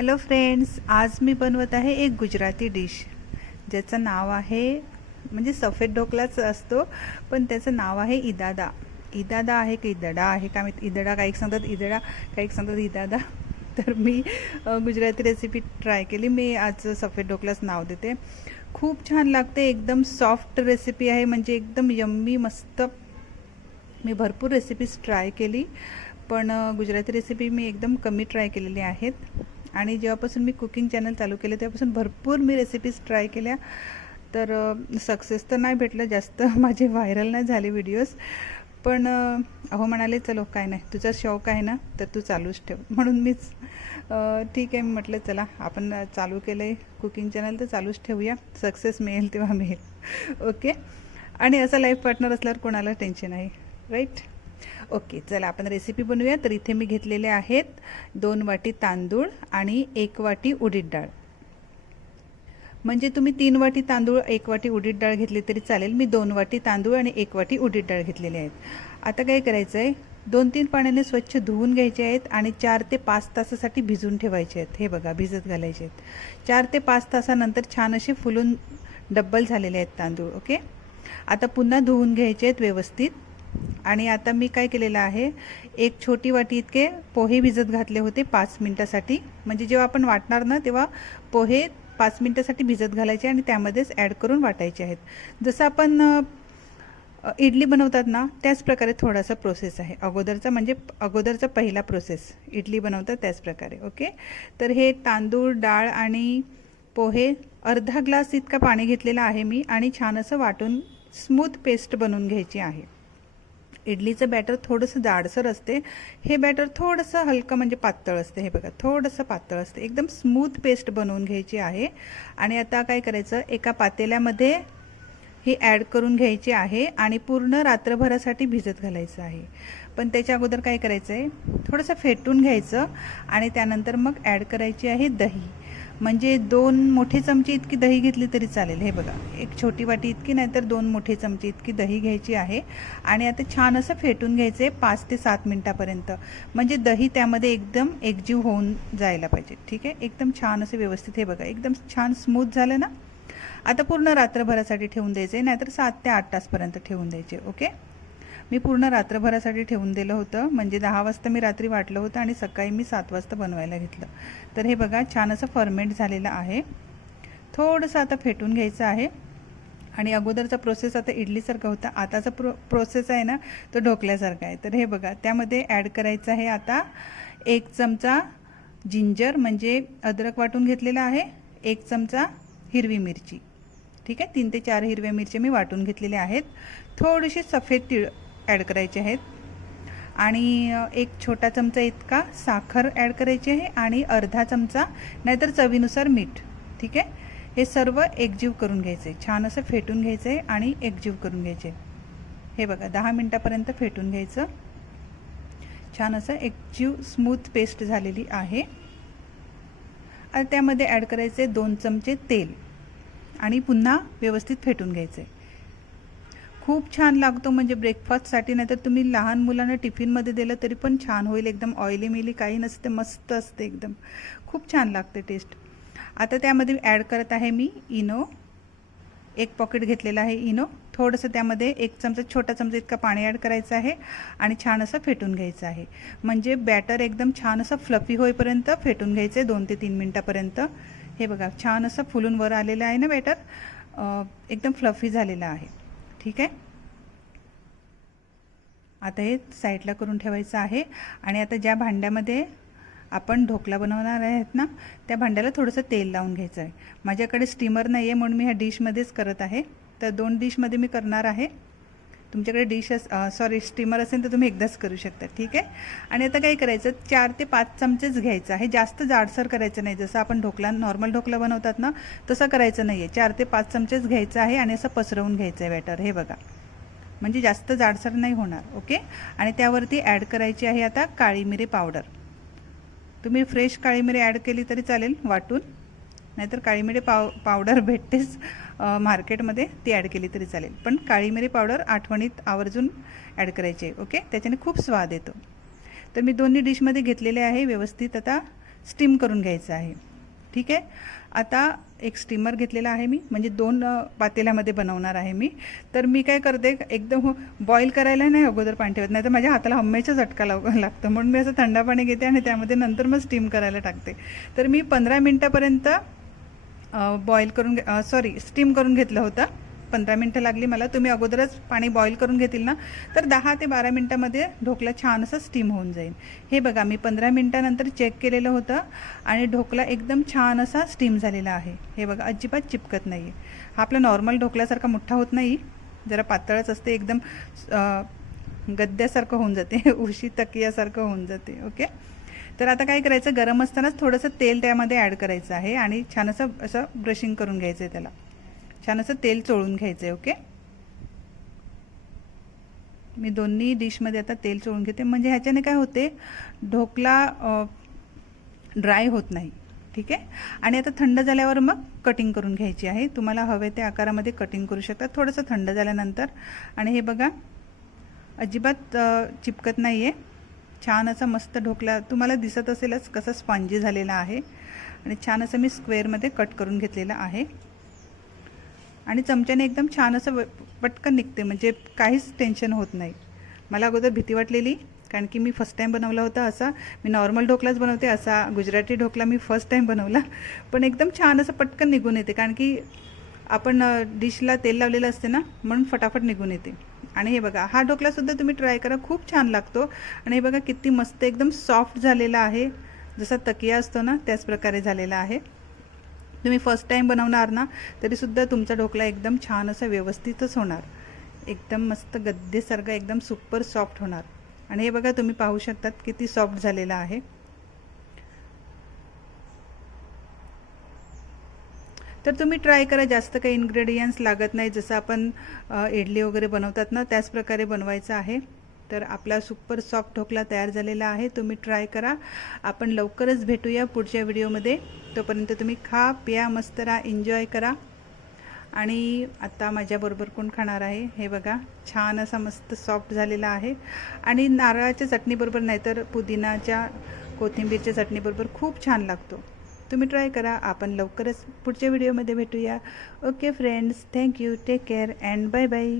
Hello friends, आज मी बनवत आहे एक गुजराती डिश ज्याचं नाव आहे, म्हणजे सफेद ढोकलाच असतो पण त्याचं नाव आहे इदादा. इदादा आहे की इदडा आहे का मी इदडा, काही सांगतात इदडा, काही सांगतात इदादा. तर मी गुजराती रेसिपी ट्राय केली. मी आज सफेद ढोकलाच नाव देते. खूप छान लागते, एकदम सॉफ्ट रेसिपी आहे, म्हणजे एकदम यम्मी मस्त. मी भरपूर रेसिपीज ट्राय केली पण गुजराती रेसिपी मी एकदम कमी ट्राय केलेली आहेत. आणि जेव्हापासून मी कुकिंग चॅनल चालू केलं तेव्हापासून भरपूर मी रेसिपीज ट्राय केल्या. तर सक्सेस तर नाही भेटलं जास्त, माझे व्हायरल नाही झाले व्हिडिओज. पण अहो म्हणाले चलो काय नाही, तुझा शौक आहे ना तर तू चालूच ठेव. म्हणून मीच ठीक आहे म्हटलं, चला आपण चालू केलं आहे कुकिंग चॅनल तर चालूच ठेवूया, सक्सेस मिळेल तेव्हा मिळेल. ओके. आणि असा लाईफ पार्टनर असल्यावर कोणाला टेन्शन आहे, राईट? ओके, चला आपण रेसिपी बनवूया. तर इथे मी घेतलेले आहेत 2 वाटी तांदूळ आणि 1 वाटी उडीद डाळ. म्हणजे तुम्ही 3 वाटी तांदूळ 1 वाटी उडीद डाळ घेतली तरी चालेल. मी 2 वाटी तांदूळ आणि 1 वाटी उडीद डाळ घेतलेले आहेत. आता काय करायचं आहे, 2-3 पाण्याने स्वच्छ धुवून घ्यायचे आहेत आणि 4 ते 5 तासासाठी भिजून ठेवायचे आहेत. हे बघा, भिजत घालायचे आहेत. 4 ते 5 तासानंतर छान असे फुलून डब्बल झालेले आहेत तांदूळ. ओके. आता पुन्हा धुवून घ्यायचे आहेत व्यवस्थित. आणि आता मी काय केलेलं आहे, 1 छोटी वाटी इतके पोहे भिजत घातले होते 5 मिनिटासाठी. म्हणजे जेव्हा आपण वाटणार ना तेव्हा पोहे 5 मिनिटासाठी भिजत घालायचे आणि त्यामध्येच ॲड करून वाटायचे आहेत. जसं आपण इडली बनवतात ना त्याच प्रकारे थोडासा प्रोसेस आहे अगोदरचा, म्हणजे अगोदरचा पहिला प्रोसेस इडली बनवतात त्याच प्रकारे. ओके. तर हे तांदूळ, डाळ आणि पोहे अर्धा ग्लास इतका पाणी घेतलेलं आहे मी आणि छान असं वाटून स्मूथ पेस्ट बनवून घ्यायची आहे. इडलीचं बॅटर थोडंसं जाडसर असते, हे बॅटर थोडंसं हलकं म्हणजे पातळ असते. हे बघा, थोडंसं पातळ असते. एकदम स्मूथ पेस्ट बनवून घ्यायची आहे. आणि आता काय करायचं, एका पातेल्यामध्ये ही ॲड करून घ्यायची आहे आणि पूर्ण रात्रभरासाठी भिजत घालायचं आहे. पण त्याच्या अगोदर काय करायचं आहे, थोडंसं फेटून घ्यायचं आणि त्यानंतर मग ॲड करायची आहे दही. म्हणजे 2 मोठे चमचे इतकी दही घेतली तरी चालेल. हे बघा, 1 छोटी वाटी इतकी नाही तर 2 मोठे चमचे इतकी दही घ्यायची आहे. आणि आता छान असं फेटून घ्यायचं आहे 5 ते 7 मिनिटापर्यंत. म्हणजे दही त्यामध्ये एकदम एकजीव होऊन जायला पाहिजे. ठीक आहे, एकदम छान असं व्यवस्थित. हे बघा, एकदम छान स्मूथ झालं ना. आता पूर्ण रात्रभरासाठी ठेवून द्यायचं आहे, नाहीतर 7 ते 8 तासपर्यंत ठेवून द्यायचे. ओके. मी पूर्ण रात्रभरासाठी ठेवून दिलं होतं, म्हणजे 10 वाजता मी रात्री वाटलं होतं आणि सकाळी मी 7 वाजता बनवायला घेतलं. तर हे बघा, छान असं फर्मेंट झालेलं आहे. थोडंसं आता फेटून घ्यायचं आहे. आणि अगोदरचा प्रोसेस आता इडलीसारखा होता, आताचा प्रोसेस आहे ना तो ढोकल्यासारखा आहे. तर हे बघा, त्यामध्ये ॲड करायचं आहे आता 1 चमचा जिंजर, म्हणजे अद्रक वाटून घेतलेला आहे. 1 चमचा हिरवी मिरची. ठीक आहे, 3 ते 4 हिरव्या मिरच्या मी वाटून घेतलेल्या आहेत. थोडीशी सफेद तीळ ॲड करायचे आहेत. आणि 1 छोटा चमचा इतका साखर ॲड करायची आहे आणि अर्धा चमचा नाहीतर चवीनुसार मीठ. ठीक आहे. हे सर्व एकजीव करून घ्यायचं आहे, छान असं फेटून घ्यायचं आहे आणि एकजीव करून घ्यायचे. हे बघा, 10 मिनिटापर्यंत फेटून घ्यायचं. छान असं एकजीव स्मूथ पेस्ट झालेली आहे. आता त्यामध्ये ॲड करायचे 2 चमचे तेल आणि पुन्हा व्यवस्थित फेटून घ्यायचे. खूप छान लागतो, म्हणजे ब्रेकफास्टसाठी, नाही तर तुम्ही लहान मुलांना टिफिनमध्ये दिलं तरी पण छान होईल. एकदम ऑइली मिली काही नसते, मस्त असते एकदम, खूप छान लागते टेस्ट. आता त्यामध्ये ॲड करत आहे मी इनो. 1 पॉकेट घेतलेलं आहे इनो. थोडंसं त्यामध्ये 1 चमचा, छोटा चमचा इतका पाणी ॲड करायचं आहे आणि छान असं फेटून घ्यायचं आहे. म्हणजे बॅटर एकदम छान असं फ्लफी होईपर्यंत फेटून घ्यायचं आहे 2 ते 3 मिनिटापर्यंत. हे बघा, छान असं फुलून वर आलेलं आहे ना बॅटर, एकदम फ्लफी झालेलं आहे. ठीक आहे. आता हे साईडला करून ठेवायचं आहे. आणि आता ज्या भांड्यामध्ये आपण ढोकला बनवणार आहेत ना त्या भांड्याला थोडंसं तेल लावून घ्यायचं आहे. माझ्याकडे स्टीमर नाही आहे म्हणून मी ह्या डिशमध्येच करत आहे. तर 2 डिशमध्ये मी करणार आहे. तुमच्याकडे स्टीमर असेल तर तुम्ही एकदाच करू शकता. ठीक आहे. आणि आता काय करायचं, 4 ते 5 चमचेच घ्यायचं आहे, जास्त जाडसर करायचं नाही. जसं आपण नॉर्मल ढोकला बनवतात ना तसं करायचं नाही आहे. 4 ते 5 चमचेच घ्यायचं आहे आणि असं पसरवून घ्यायचं आहे बॅटर. हे बघा, म्हणजे जास्त जाडसर नाही होणार. ओके. आणि त्यावरती ॲड करायची आहे आता काळी मिरी पावडर. तुम्ही फ्रेश काळी मिरी ॲड केली तरी चालेल वाटून, नाहीतर काळी मिरी पावडर भेटतेच मार्केटमध्ये, ती ॲड केली तरी चालेल. पण काळी मिरी पावडर आठवणीत आवर्जून ॲड करायची आहे. ओके. त्याच्याने खूप स्वाद येतो. तर मी दोन्ही डिशमध्ये घेतलेले आहे. व्यवस्थित आता स्टीम करून घ्यायचं आहे. ठीक आहे. आता एक स्टीमर घेतलेला आहे मी, म्हणजे 2 पातेल्यामध्ये बनवणार आहे मी. तर मी काय करते, एकदम बॉईल करायला नाही अगोदर पाणी ठेवत, नाही तर माझ्या हाताला हमेशा झटका लागतं. म्हणून मी असं थंड पाणी घेते आणि त्यामध्ये नंतर मग स्टीम करायला टाकते. तर मी 15 मिनटापर्यंत स्टीम करून घेतलं होतं. 15 मिनटं लागली मला. तुम्ही अगोदरच पाणी बॉईल करून घेतील ना, तर 10 ते 12 मिनटामध्ये ढोकळा छान असं स्टीम होऊन जाईल. हे बघा, मी 15 मिनटानंतर चेक केलेलं होतं आणि ढोकळा एकदम छान असा स्टीम झालेला आहे. हे बघा, अजिबात चिपकत नाही आहे. हा आपला नॉर्मल ढोकळ्यासारखा मोठा होत नाही, जरा पातळच असते, एकदम गद्द्यासारखं होऊन जाते, उशी तकियासारखं होऊन जाते. ओके. तर आता काय करायचं, गरम असतानाच थोडंसं तेल त्यामध्ये ॲड करायचं आहे आणि छान असं ब्रशिंग करून घ्यायचं आहे, त्याला छान असं तेल चोळून घ्यायचं आहे. ओके. मी दोन्ही डिशमध्ये आता तेल चोळून घेते, म्हणजे ह्याच्याने काय होते, ढोकळा ड्राय होत नाही. ठीक आहे. आणि आता थंड झाल्यावर मग कटिंग करून घ्यायची आहे. तुम्हाला हवे त्या आकारामध्ये कटिंग करू शकता थोडंसं थंड झाल्यानंतर. आणि हे बघा, अजिबात चिपकत नाही आहे. छान असा मस्त ढोकळा तुम्हाला दिसत असेलच कसा स्पॉन्जी झालेला आहे. आणि छान असं मी स्क्वेअरमध्ये कट करून घेतलेला आहे आणि चमच्याने एकदम छान असं पटकन निघते, म्हणजे काहीच टेन्शन होत नाही. मला अगोदर भीती वाटलेली, कारण की मी फर्स्ट टाईम बनवला होता. असा मी नॉर्मल ढोकलाच बनवते, असा गुजराती ढोकला मी फर्स्ट टाईम बनवला. पण एकदम छान असं पटकन निघून येते, कारण की आपण डिशला तेल लावलेलं असते ना, म्हणून फटाफट निघून येते. आणि हे बघा, हा ढोकलासुद्धा तुम्ही ट्राय करा, खूप छान लागतो. आणि हे बघा किती मस्त एकदम सॉफ्ट झालेला आहे, जसा तकिया असतो ना त्याच प्रकारे झालेला आहे. तुम्ही फर्स्ट टाईम बनवणार ना, तरीसुद्धा तुमचा ढोकला एकदम छान असा व्यवस्थितच होणार, एकदम मस्त गद्देसारखा एकदम सुपर सॉफ्ट होणार. आणि हे बघा, तुम्ही पाहू शकतात किती सॉफ्ट झालेला आहे. तर तुम्ही ट्राय करा, जास्त काही इन्ग्रेडियंट्स लागत नाही, जसं आपण इडली वगैरे बनवतात ना त्याच प्रकारे बनवायचं आहे. तर आपला सुपर सॉफ्ट ढोकला तयार झालेला आहे. तुम्ही ट्राय करा. आपण लवकरच भेटूया पुढच्या व्हिडिओमध्ये. तोपर्यंत तुम्ही खा, प्या, मस्त राहा, एन्जॉय करा. आणि आता माझ्याबरोबर कोण खाणार आहे, हे बघा, छान असा मस्त सॉफ्ट झालेला आहे. आणि नारळाच्या चटणीबरोबर, नाहीतर पुदिनाच्या कोथिंबीरच्या चटणीबरोबर खूप छान लागतो. तुम्ही ट्राय करा. आपण लवकरच पुढच्या व्हिडिओमध्ये भेटूया. Okay friends, thank you, take care and bye bye.